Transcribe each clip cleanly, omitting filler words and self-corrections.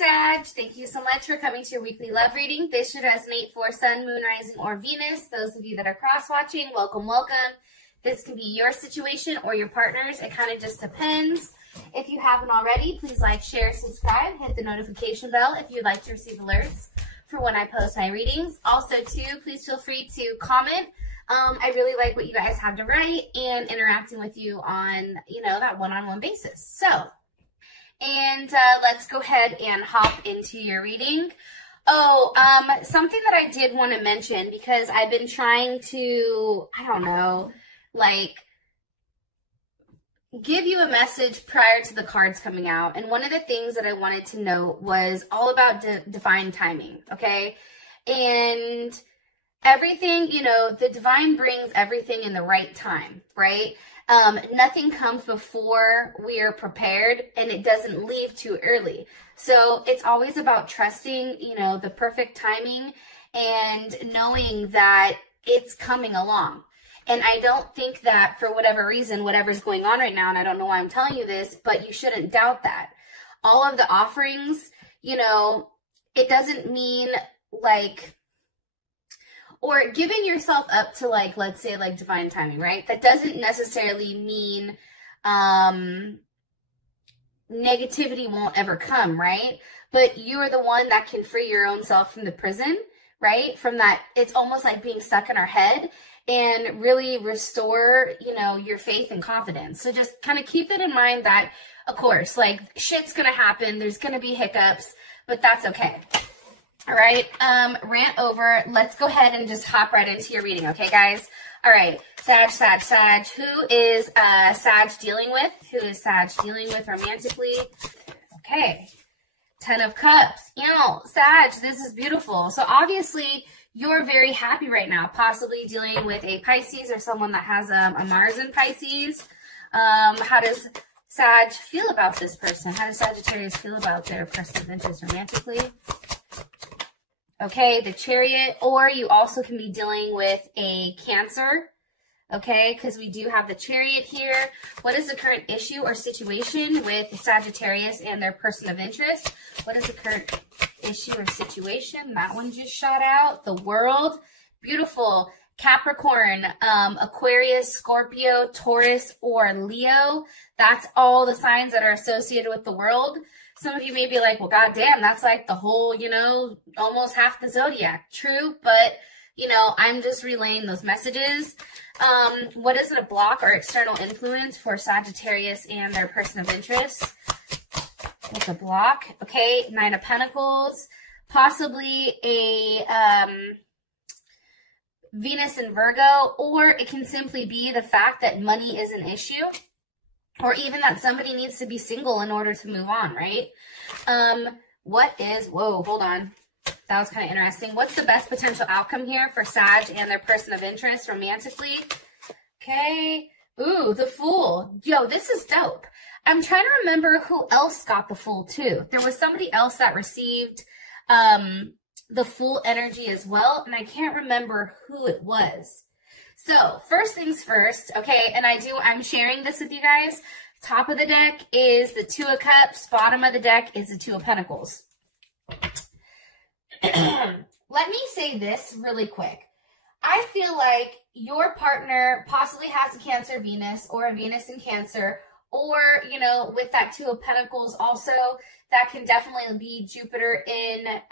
Sag, thank you so much for coming to your weekly love reading. This should resonate for Sun, Moon, Rising, or Venus. Those of you that are cross-watching, welcome, welcome. This can be your situation or your partner's. It kind of just depends. If you haven't already, please like, share, subscribe, hit the notification bell if you'd like to receive alerts for when I post my readings. Also, too, please feel free to comment. I really like what you guys have to write and interacting with you on, that one-on-one basis. So, and let's go ahead and hop into your reading. Oh, something that I did want to mention, because I've been trying to, give you a message prior to the cards coming out. And one of the things that I wanted to note was all about divine timing, okay? And everything, the divine brings everything in the right time, right? Nothing comes before we are prepared, and it doesn't leave too early. So it's always about trusting, the perfect timing and knowing that it's coming along. And I don't think that for whatever reason, whatever's going on right now, and I don't know why I'm telling you this, but you shouldn't doubt that. All of the offerings, it doesn't mean or giving yourself up to let's say divine timing, right? That doesn't necessarily mean negativity won't ever come, right? But you are the one that can free your own self from the prison, right? From that, it's almost like being stuck in our head, and really restore, your faith and confidence. So just kind of keep it in mind that, of course, shit's going to happen. There's going to be hiccups, but that's okay. All right. Rant over. Let's go ahead and just hop right into your reading. Okay, guys? All right. Sag. Who is Sag dealing with? Who is Sag dealing with romantically? Okay. 10 of Cups. Sag, this is beautiful. So obviously, you're very happy right now, possibly dealing with a Pisces or someone that has a Mars in Pisces. How does Sag feel about this person? How does Sagittarius feel about their person of interest romantically? Okay, the Chariot, or you also can be dealing with a Cancer, okay, because we do have the Chariot here. What is the current issue or situation with Sagittarius and their person of interest? What is the current issue or situation? That one just shot out. The World. Beautiful. Capricorn, Aquarius, Scorpio, Taurus, or Leo. That's all the signs that are associated with the World. Some of you may be like, well, goddamn, that's like the whole, almost half the zodiac. True, but, I'm just relaying those messages. What is a block or external influence for Sagittarius and their person of interest? What's a block? Okay, 9 of Pentacles, possibly a Venus in Virgo, or it can simply be the fact that money is an issue, or even that somebody needs to be single in order to move on, right? Whoa, hold on. That was kind of interesting. What's the best potential outcome here for Sag and their person of interest romantically? Okay. Ooh, the Fool. Yo, this is dope. I'm trying to remember who else got the Fool too. There was somebody else that received the Fool energy as well, and I can't remember who it was. So first things first, okay, and I'm sharing this with you guys. Top of the deck is the 2 of Cups. Bottom of the deck is the 2 of Pentacles. Let me say this really quick. I feel like your partner possibly has a Cancer Venus or a Venus in Cancer, or, with that 2 of Pentacles also, that can definitely be Jupiter in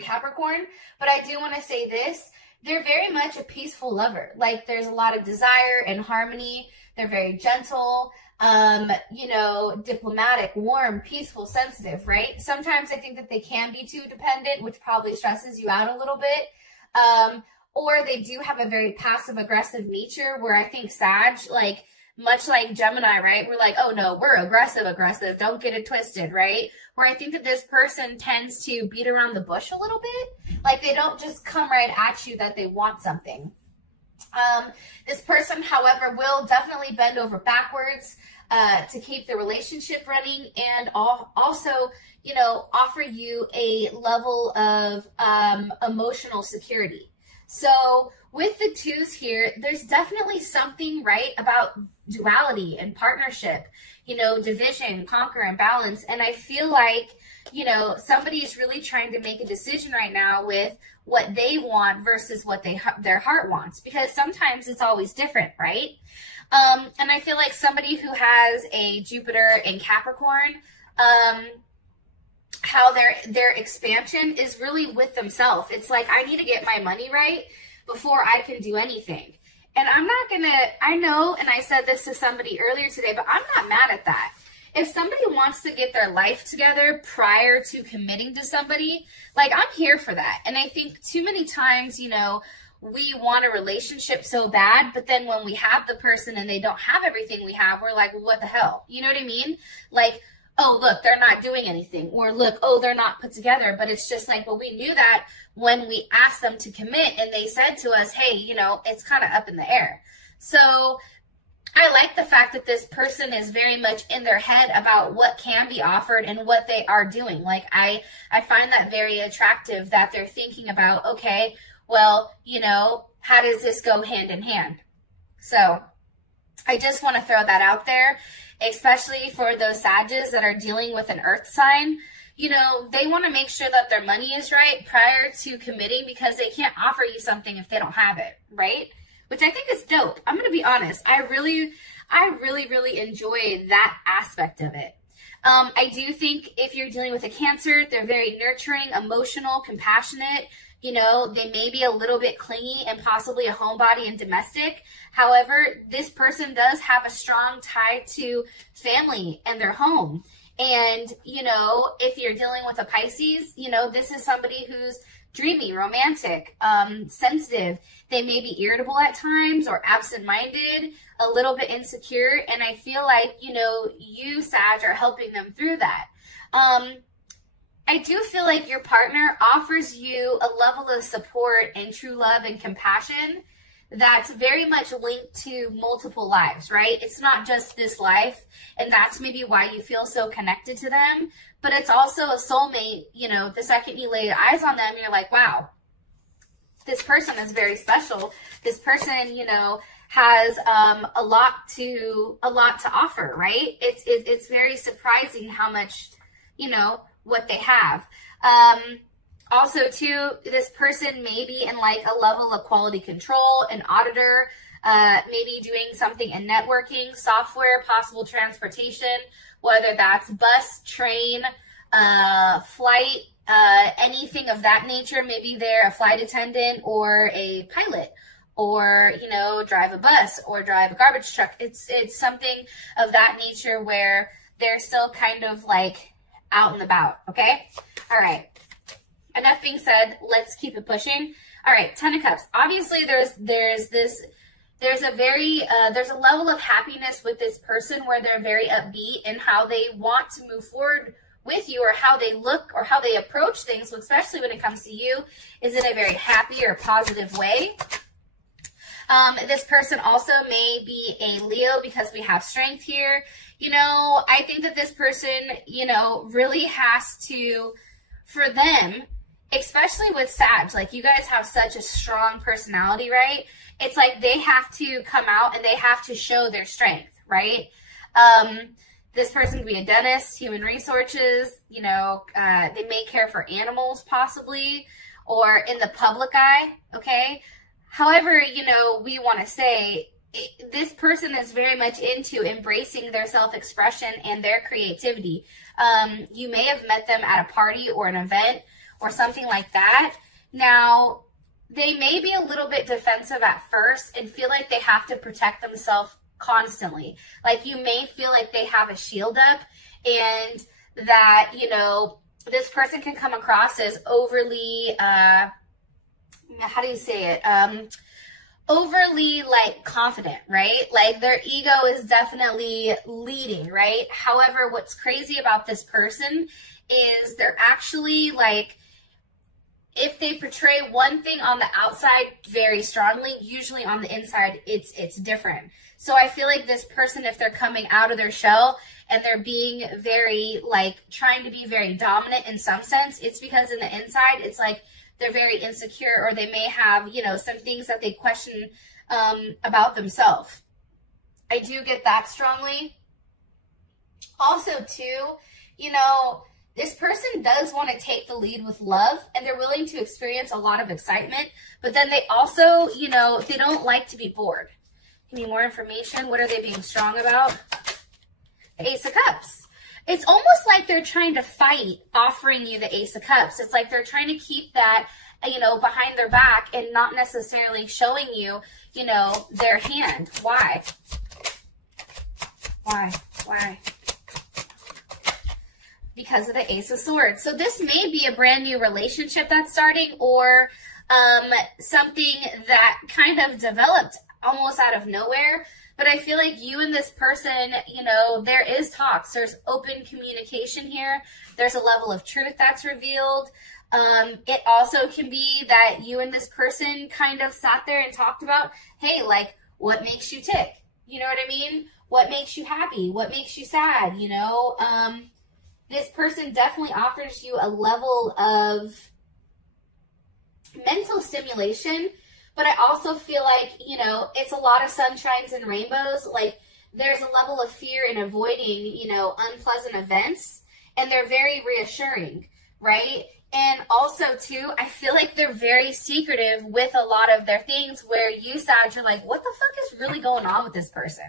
Capricorn. But I do want to say this. They're very much a peaceful lover. There's a lot of desire and harmony. They're very gentle, diplomatic, warm, peaceful, sensitive, right? Sometimes I think that they can be too dependent, which probably stresses you out a little bit. Or they do have a very passive-aggressive nature, where I think Sag, much like Gemini, right? We're like, oh no, we're aggressive. Don't get it twisted, right? Where I think that this person tends to beat around the bush a little bit. They don't just come right at you that they want something. This person, however, will definitely bend over backwards to keep the relationship running, and also, offer you a level of emotional security. So with the 2s here, there's definitely something right about duality and partnership, you know, division, conquer, and balance. And I feel like, you know, somebody is really trying to make a decision right now with what they want versus what their heart wants, because sometimes it's always different, right? And I feel like somebody who has a Jupiter in Capricorn, how their expansion is really with themselves. It's like, I need to get my money right before I can do anything. And I'm not gonna, I know, and I said this to somebody earlier today, but I'm not mad at that. If somebody wants to get their life together prior to committing to somebody, like, I'm here for that. And I think too many times, you know, we want a relationship so bad, but then when we have the person and they don't have everything we have, we're like, well, what the hell? You know what I mean? Like, oh, look, they're not doing anything. Or look, oh, they're not put together. But it's just like, well, we knew that when we asked them to commit and they said to us, hey, you know, it's kind of up in the air. So I like the fact that this person is very much in their head about what can be offered and what they are doing. Like, I find that very attractive that they're thinking about, okay, well, you know, how does this go hand in hand? So I just want to throw that out there, especially for those Sages that are dealing with an earth sign. You know, they want to make sure that their money is right prior to committing, because they can't offer you something if they don't have it, right? Which I think is dope. I'm going to be honest. I really enjoy that aspect of it. I do think if you're dealing with a Cancer, they're very nurturing, emotional, compassionate. You know, they may be a little bit clingy and possibly a homebody and domestic. However, this person does have a strong tie to family and their home. And, you know, if you're dealing with a Pisces, you know, this is somebody who's dreamy, romantic, sensitive. They may be irritable at times or absent-minded, a little bit insecure. And I feel like, you know, you, Sag, are helping them through that. I do feel like your partner offers you a level of support and true love and compassion that's very much linked to multiple lives, right? It's not just this life, and that's maybe why you feel so connected to them, but it's also a soulmate. You know, the second you lay eyes on them, you're like, wow, this person is very special. This person, you know, has a lot to offer, right? It's very surprising how much, you know, what they have. Also, too, this person may be in like a level of quality control, an auditor, maybe doing something in networking, software, possible transportation, whether that's bus, train, flight, anything of that nature. Maybe they're a flight attendant or a pilot, or, you know, drive a bus or drive a garbage truck. It's something of that nature where they're still kind of like out and about, okay? All right. Enough being said, let's keep it pushing. All right, Ten of Cups. Obviously, there's a level of happiness with this person where they're very upbeat in how they want to move forward with you, or how they look or how they approach things, especially when it comes to you, is in a very happy or positive way. This person also may be a Leo because we have strength here. You know, I think that this person, you know, really has to, for them, especially with Sag, like, you guys have such a strong personality, right? It's like they have to come out and they have to show their strength, right? This person could be a dentist, human resources, you know, they may care for animals possibly, or in the public eye, okay? However, you know, we want to say this person is very much into embracing their self-expression and their creativity. You may have met them at a party or an event or something like that. Now, they may be a little bit defensive at first and feel like they have to protect themselves constantly. Like, you may feel like they have a shield up, and that, you know, this person can come across as overly, how do you say it? Overly, like, confident, right? Like, their ego is definitely leading, right? However, what's crazy about this person is they're actually, like, if they portray one thing on the outside very strongly, usually on the inside, it's different. So I feel like this person, if they're coming out of their shell and they're being very, like, trying to be very dominant in some sense, it's because in the inside, it's like they're very insecure, or they may have, you know, some things that they question about themselves. I do get that strongly. Also, too, you know, this person does want to take the lead with love, and they're willing to experience a lot of excitement, but then they also, you know, they don't like to be bored. Give me more information. What are they being strong about? The Ace of Cups. It's almost like they're trying to fight offering you the Ace of Cups. It's like they're trying to keep that, you know, behind their back and not necessarily showing you, you know, their hand. Why? Why? Because of the Ace of Swords. So this may be a brand new relationship that's starting, or something that kind of developed almost out of nowhere. But I feel like you and this person, you know, there is talks. There's open communication here. There's a level of truth that's revealed. It also can be that you and this person kind of sat there and talked about, hey, like, what makes you tick? You know what I mean? What makes you happy? What makes you sad? You know, this person definitely offers you a level of mental stimulation, but I also feel like, you know, it's a lot of sunshines and rainbows. Like, there's a level of fear in avoiding, you know, unpleasant events, and they're very reassuring, right? And also, too, I feel like they're very secretive with a lot of their things, where you, Sag, you're like, what the fuck is really going on with this person?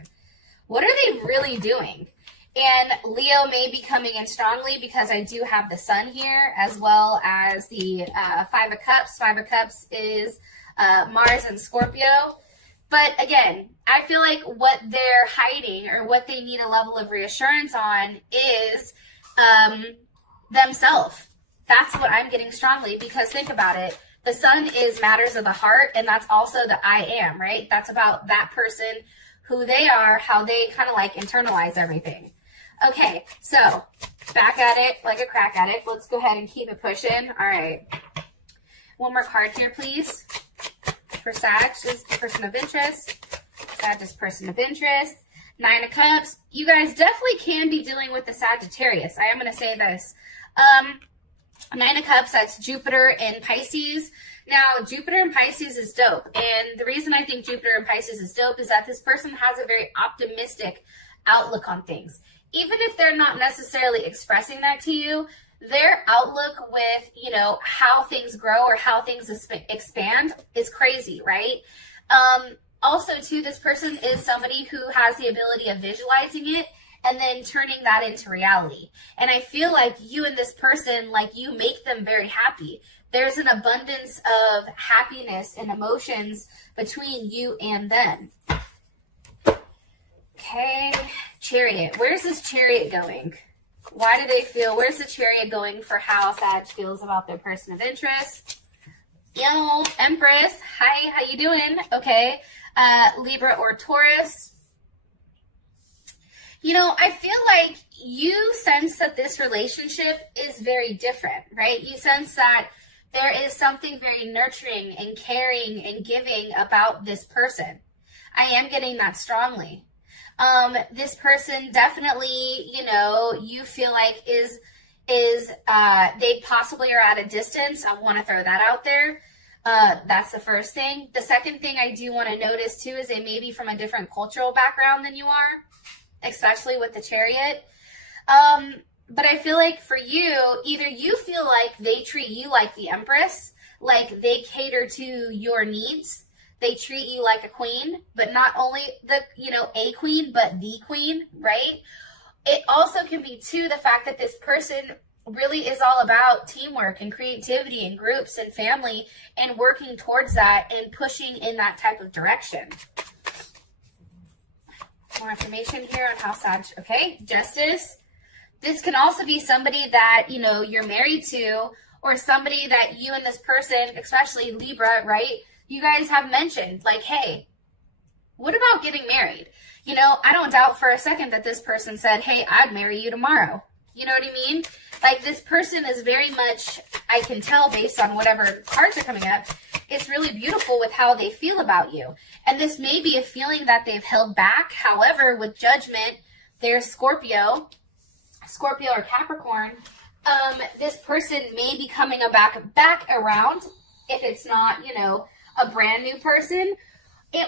What are they really doing? And Leo may be coming in strongly because I do have the Sun here, as well as the Five of Cups. Five of Cups is Mars and Scorpio. But again, I feel like what they're hiding, or what they need a level of reassurance on, is themselves. That's what I'm getting strongly, because think about it. The Sun is matters of the heart, and that's also the I am, right? That's about that person, who they are, how they kind of like internalize everything. Okay, so back at it like a crack addict. Let's go ahead and keep it pushing. All right. One more card here, please. For Sag, is person of interest. Sag is person of interest. Nine of Cups. You guys definitely can be dealing with the Sagittarius. I am going to say this. Nine of Cups, that's Jupiter in Pisces. Now, Jupiter in Pisces is dope. And the reason I think Jupiter in Pisces is dope is that this person has a very optimistic outlook on things. Even if they're not necessarily expressing that to you, their outlook with, you know, how things grow or how things expand is crazy, right? Also, too, this person is somebody who has the ability of visualizing it and then turning that into reality. And I feel like you and this person, like, you make them very happy. There's an abundance of happiness and emotions between you and them. Okay, Chariot. Where's this Chariot going? Why do they feel, where's the Chariot going for how Sag feels about their person of interest? Yo, Empress. Hi, how you doing? Okay, Libra or Taurus. You know, I feel like you sense that this relationship is very different, right? You sense that there is something very nurturing and caring and giving about this person. I am getting that strongly. This person definitely, you know, you feel like they possibly are at a distance. I want to throw that out there. That's the first thing. The second thing I do want to notice too is they may be from a different cultural background than you are, especially with the Chariot. But I feel like for you, either you feel like they treat you like the Empress, like they cater to your needs. They treat you like a queen, but not only the, you know, a queen, but the queen, right? It also can be, too, the fact that this person really is all about teamwork and creativity and groups and family and working towards that and pushing in that type of direction. More information here on how Sag, okay? Justice. This can also be somebody that, you know, you're married to, or somebody that you and this person, especially Libra, right? You guys have mentioned, like, hey, what about getting married? You know, I don't doubt for a second that this person said, hey, I'd marry you tomorrow. You know what I mean? Like, this person is very much, I can tell based on whatever cards are coming up, it's really beautiful with how they feel about you. And this may be a feeling that they've held back. However, with Judgment, there's Scorpio or Capricorn. This person may be coming back around if it's not, you know, a brand new person.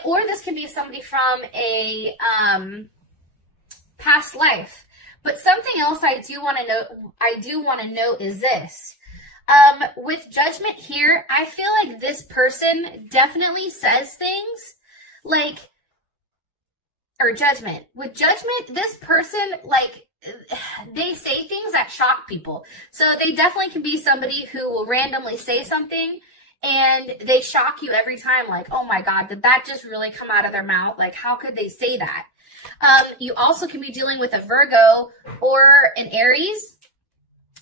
or this can be somebody from a past life. But something else I do want to note is this. With judgment here, I feel like this person definitely says things like, or judgment. With judgment, this person, like, they say things that shock people. So they definitely can be somebody who will randomly say something and they shock you every time, like, oh my God, did that just really come out of their mouth? Like, how could they say that? You also can be dealing with a Virgo or an Aries,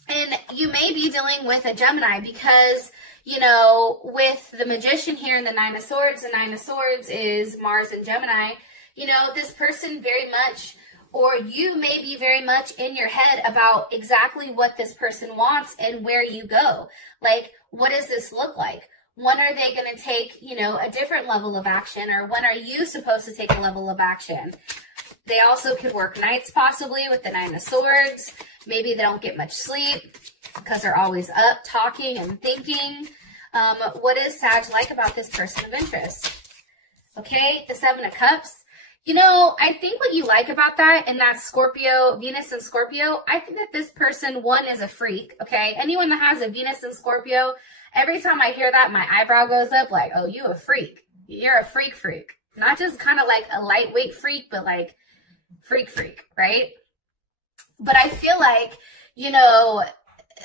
and you may be dealing with a Gemini because, you know, with the Magician here and the Nine of Swords is Mars and Gemini. You know, this person very much, or you may be very much in your head about exactly what this person wants and where you go. Like, what does this look like? When are they going to take, you know, a different level of action, or when are you supposed to take a level of action? They also could work nights possibly with the Nine of Swords. Maybe they don't get much sleep because they're always up talking and thinking. What is Sag like about this person of interest? Okay, the Seven of Cups. You know, I think what you like about that, and that's Scorpio, Venus and Scorpio, I think that this person, one, is a freak, okay? Anyone that has a Venus and Scorpio, every time I hear that, my eyebrow goes up like, oh, you a freak. You're a freak. Not just kind of like a lightweight freak, but like freak, right? But I feel like, you know,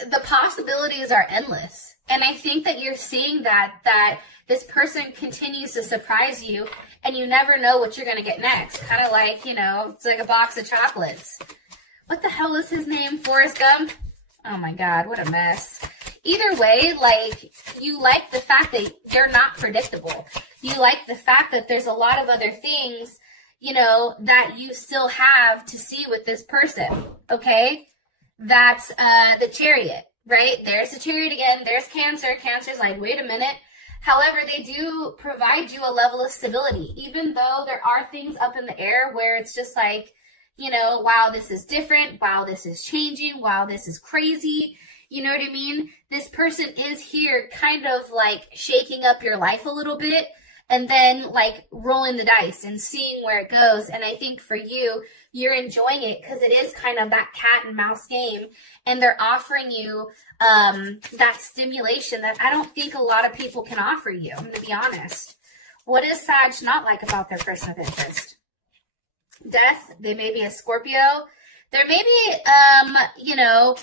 the possibilities are endless. And I think that you're seeing that this person continues to surprise you, and you never know what you're going to get next. Kind of like, you know, it's like a box of chocolates. What the hell is his name? Forrest Gump? Oh my God, what a mess. Either way, like, you like the fact that they're not predictable. You like the fact that there's a lot of other things, you know, that you still have to see with this person, okay? That's the Chariot, right? There's the Chariot again. There's Cancer. Cancer's like, wait a minute. However, they do provide you a level of stability, even though there are things up in the air where it's just like, you know, wow, this is different. Wow, this is changing. Wow, this is crazy. You know what I mean? This person is here kind of like shaking up your life a little bit, and then like rolling the dice and seeing where it goes. And I think for you, you're enjoying it because it is kind of that cat and mouse game, and they're offering you that stimulation that I don't think a lot of people can offer you, I'm going to be honest. What is Sag not like about their person of interest? Death. They may be a Scorpio. There may be, you know,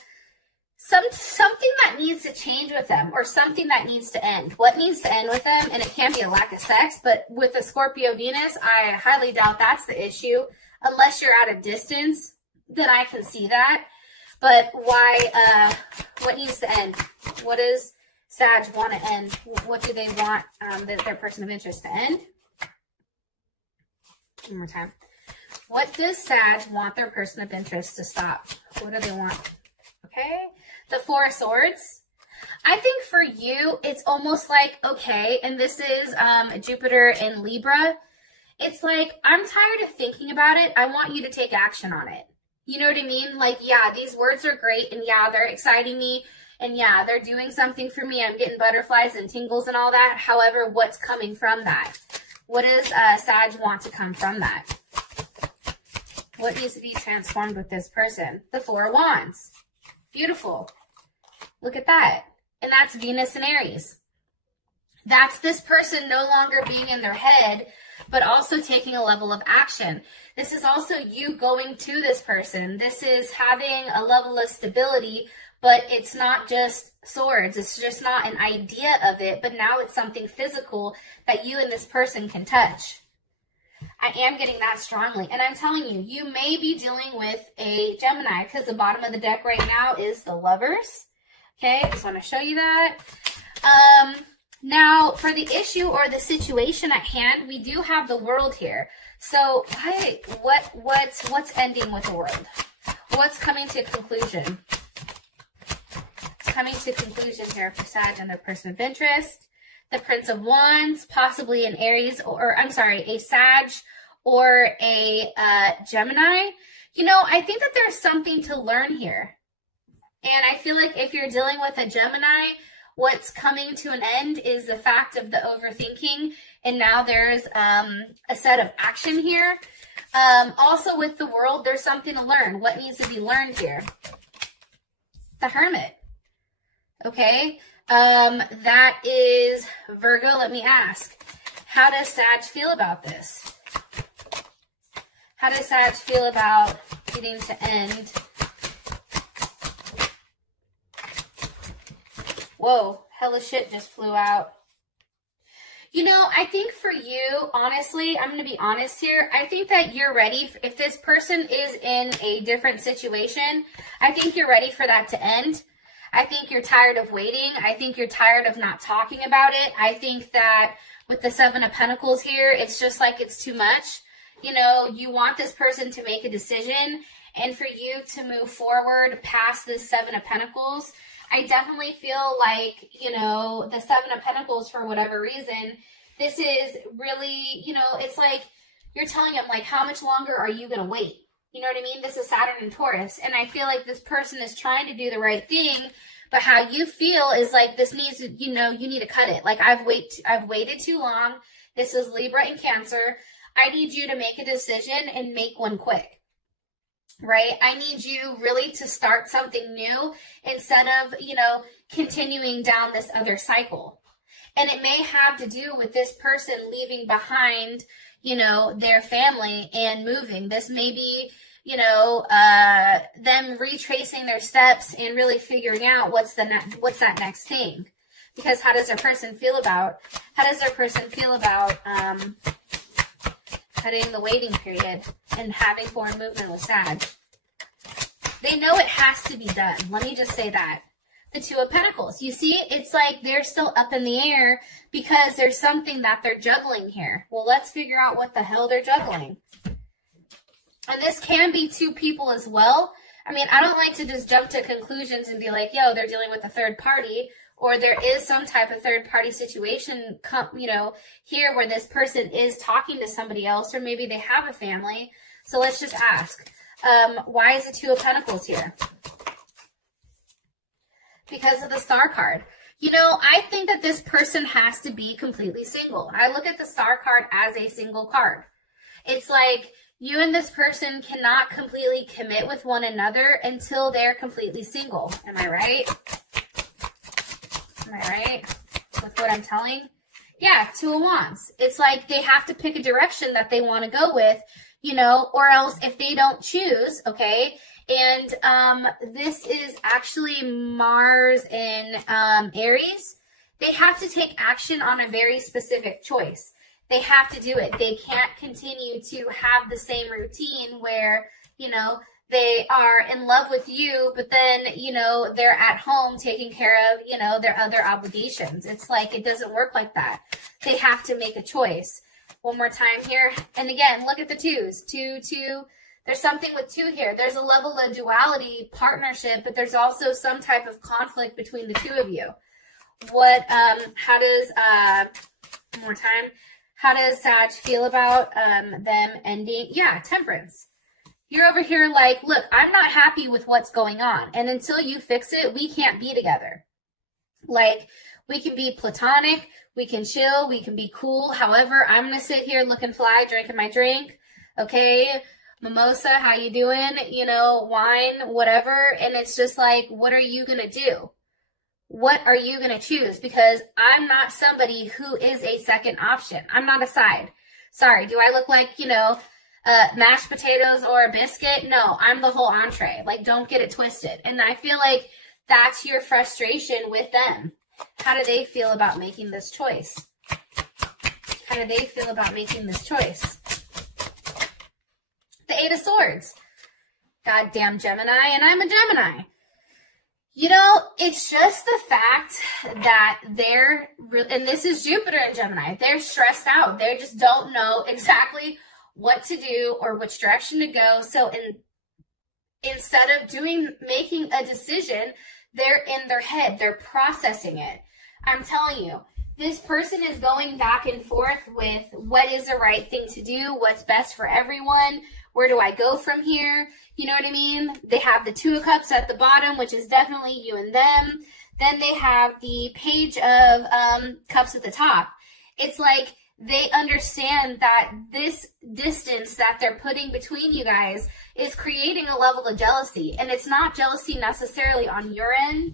something that needs to change with them, or something that needs to end. What needs to end with them? And it can't be a lack of sex, but with the Scorpio Venus, I highly doubt that's the issue. Unless you're at a distance, then I can see that. But why, what needs to end? What does Sag want to end? What do they want their person of interest to end? One more time. What does Sag want their person of interest to stop? What do they want? Okay. The Four of Swords. I think for you, it's almost like, okay, and this is Jupiter in Libra. It's like, I'm tired of thinking about it. I want you to take action on it. You know what I mean? Like, yeah, these words are great, and yeah, they're exciting me, and yeah, they're doing something for me. I'm getting butterflies and tingles and all that. However, what's coming from that? What does Sag want to come from that? What needs to be transformed with this person? The Four of Wands. Beautiful. Look at that. And that's Venus and Aries. That's this person no longer being in their head, but also taking a level of action. This is also you going to this person. This is having a level of stability, but it's not just swords. It's just not an idea of it, but now it's something physical that you and this person can touch. I am getting that strongly. And I'm telling you, you may be dealing with a Gemini, because the bottom of the deck right now is the Lovers. Okay, just want to show you that. Now, for the issue or the situation at hand, we do have the World here. So, what's ending with the World? What's coming to conclusion? It's coming to conclusion here for Sag and their person of interest. The Prince of Wands, possibly an Aries, or I'm sorry, a Sag or a Gemini. You know, I think that there's something to learn here. And I feel like if you're dealing with a Gemini What's coming to an end is the fact of the overthinking, and now there's a set of action here. Also with the world, there's something to learn. What needs to be learned here? The Hermit. Okay, that is Virgo. Let me ask, how does Sag feel about this? How does Sag feel about getting to end? Whoa, hella shit just flew out. You know, I think for you, honestly, I'm going to be honest here. I think that you're ready. If this person is in a different situation, I think you're ready for that to end. I think you're tired of waiting. I think you're tired of not talking about it. I think that with the Seven of Pentacles here, it's just like it's too much. You know, you want this person to make a decision, and for you to move forward past this Seven of Pentacles. I definitely feel like, you know, the Seven of Pentacles, for whatever reason, this is really, you know, it's like you're telling them, like, how much longer are you going to wait? You know what I mean? This is Saturn and Taurus. And I feel like this person is trying to do the right thing, but how you feel is like this needs to, you know, you need to cut it. Like, I've waited too long. This is Libra and Cancer. I need you to make a decision and make one quick. Right? I need you really to start something new instead of, you know, continuing down this other cycle. And it may have to do with this person leaving behind, you know, their family and moving. This may be, you know, them retracing their steps and really figuring out what's that next thing. Because how does their person feel about cutting the waiting period and having foreign movement with Sag? They know it has to be done. Let me just say that. The Two of Pentacles. You see, it's like they're still up in the air because there's something that they're juggling here. Well, let's figure out what the hell they're juggling. And this can be two people as well. I mean, I don't like to just jump to conclusions and be like, yo, they're dealing with a third party, or there is some type of third party situation, you know, here where this person is talking to somebody else, or maybe they have a family. So let's just ask, why is the Two of Pentacles here? Because of the Star card. You know, I think that this person has to be completely single. I look at the Star card as a single card. It's like you and this person cannot completely commit with one another until they're completely single. Am I right? Am I right with what I'm telling? Yeah, Two of Wands. It's like they have to pick a direction that they want to go with, you know, or else if they don't choose, okay? And this is actually Mars in Aries. They have to take action on a very specific choice. They have to do it. They can't continue to have the same routine where, you know, they are in love with you, but then, you know, they're at home taking care of, you know, their other obligations. It's like, it doesn't work like that. They have to make a choice. One more time here. And again, look at the twos. Two. There's something with two here. There's a level of duality, partnership, but there's also some type of conflict between the two of you. How does, one more time, how does Sag feel about them ending? Yeah, Temperance. You're over here like, look, I'm not happy with what's going on. And until you fix it, we can't be together. Like, we can be platonic, we can chill, we can be cool. However, I'm going to sit here looking fly, drinking my drink. Okay, mimosa, how you doing? You know, wine, whatever. And it's just like, what are you going to do? What are you going to choose? Because I'm not somebody who is a second option. I'm not a side. Sorry, do I look like, you know, mashed potatoes or a biscuit? No, I'm the whole entree. Like, don't get it twisted. And I feel like that's your frustration with them. How do they feel about making this choice? How do they feel about making this choice? The Eight of Swords. Goddamn Gemini, and I'm a Gemini. You know, it's just the fact that they're, and this is Jupiter in Gemini, they're stressed out. They just don't know exactly what to do or which direction to go. So instead of making a decision, they're in their head. They're processing it. I'm telling you, this person is going back and forth with what is the right thing to do, what's best for everyone, where do I go from here? You know what I mean? They have the Two of Cups at the bottom, which is definitely you and them. Then they have the Page of Cups at the top. It's like they understand that this distance that they're putting between you guys is creating a level of jealousy. And it's not jealousy necessarily on your end,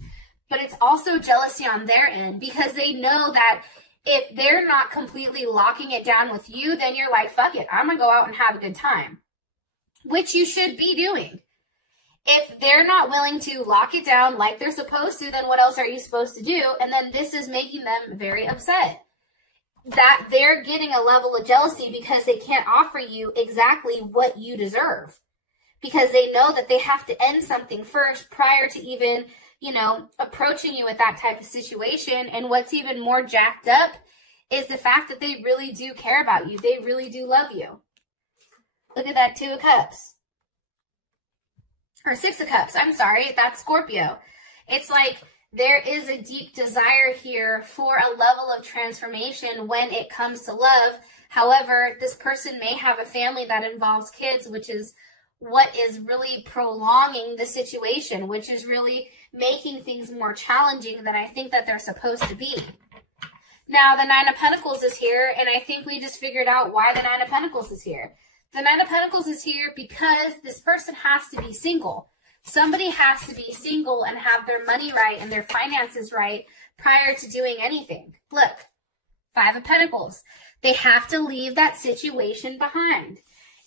but it's also jealousy on their end, because they know that if they're not completely locking it down with you, then you're like, fuck it, I'm going to go out and have a good time, which you should be doing. If they're not willing to lock it down like they're supposed to, then what else are you supposed to do? And then this is making them very upset that they're getting a level of jealousy because they can't offer you exactly what you deserve, because they know that they have to end something first prior to even, you know, approaching you with that type of situation. And what's even more jacked up is the fact that they really do care about you. They really do love you. Look at that 2 of Cups. Or 6 of Cups. I'm sorry. That's Scorpio. It's like there is a deep desire here for a level of transformation when it comes to love. However, this person may have a family that involves kids, which is what is really prolonging the situation, which is really making things more challenging than I think that they're supposed to be. Now, the 9 of Pentacles is here, and I think we just figured out why the 9 of Pentacles is here. The 9 of Pentacles is here because this person has to be single. Somebody has to be single and have their money right and their finances right prior to doing anything. Look, 5 of Pentacles. They have to leave that situation behind.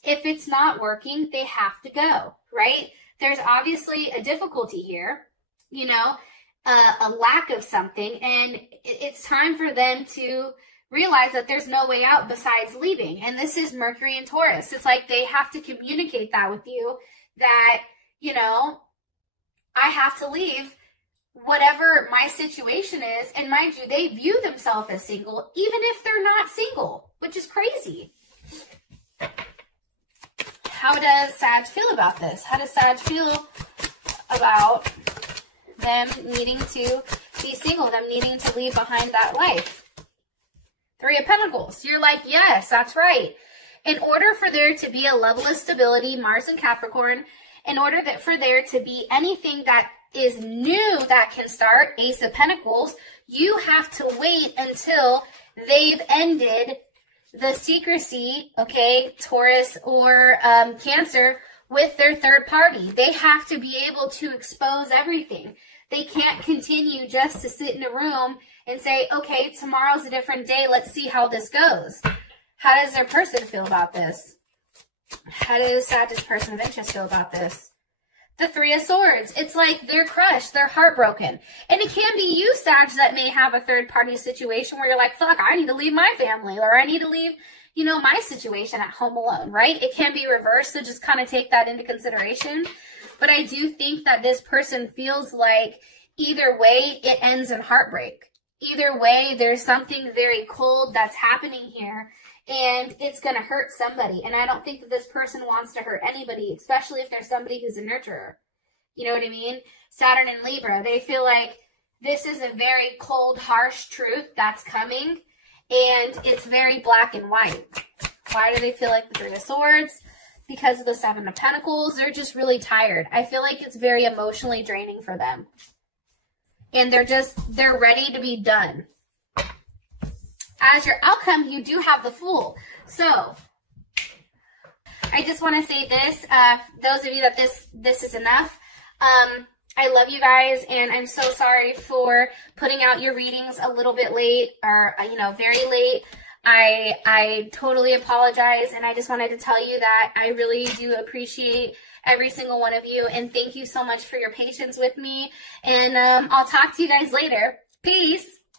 If it's not working, they have to go, right? There's obviously a difficulty here, you know, a lack of something, and it's time for them to realize that there's no way out besides leaving. And this is Mercury and Taurus. It's like they have to communicate that with you, that, you know, I have to leave whatever my situation is. And mind you, they view themselves as single, even if they're not single, which is crazy. How does Sag feel about this? How does Sag feel about them needing to be single, them needing to leave behind that life? 3 of Pentacles. You're like, yes, that's right. In order for there to be a level of stability, Mars and Capricorn, in order for there to be anything that is new that can start, Ace of Pentacles, you have to wait until they've ended the secrecy, okay, Taurus or Cancer, with their third party. They have to be able to expose everything. They can't continue just to sit in a room and say, okay, tomorrow's a different day. Let's see how this goes. How does their person feel about this? How does Sag's person of interest feel about this? The 3 of Swords. It's like they're crushed. They're heartbroken. And it can be you, Sag, that may have a third-party situation where you're like, fuck, I need to leave my family, or I need to leave, you know, my situation at home alone, right? It can be reversed, so just kind of take that into consideration. But I do think that this person feels like either way, it ends in heartbreak. Either way, there's something very cold that's happening here, and it's going to hurt somebody. And I don't think that this person wants to hurt anybody, especially if there's somebody who's a nurturer. You know what I mean? Saturn and Libra, they feel like this is a very cold, harsh truth that's coming, and it's very black and white. Why do they feel like the 3 of Swords? Because of the 7 of Pentacles. They're just really tired. I feel like it's very emotionally draining for them. And they're ready to be done. As your outcome, you do have the Fool. So, I just want to say this, those of you that this is enough, I love you guys, and I'm so sorry for putting out your readings a little bit late, or, you know, very late. I totally apologize, and I just wanted to tell you that I really do appreciate every single one of you, and thank you so much for your patience with me, and I'll talk to you guys later. Peace!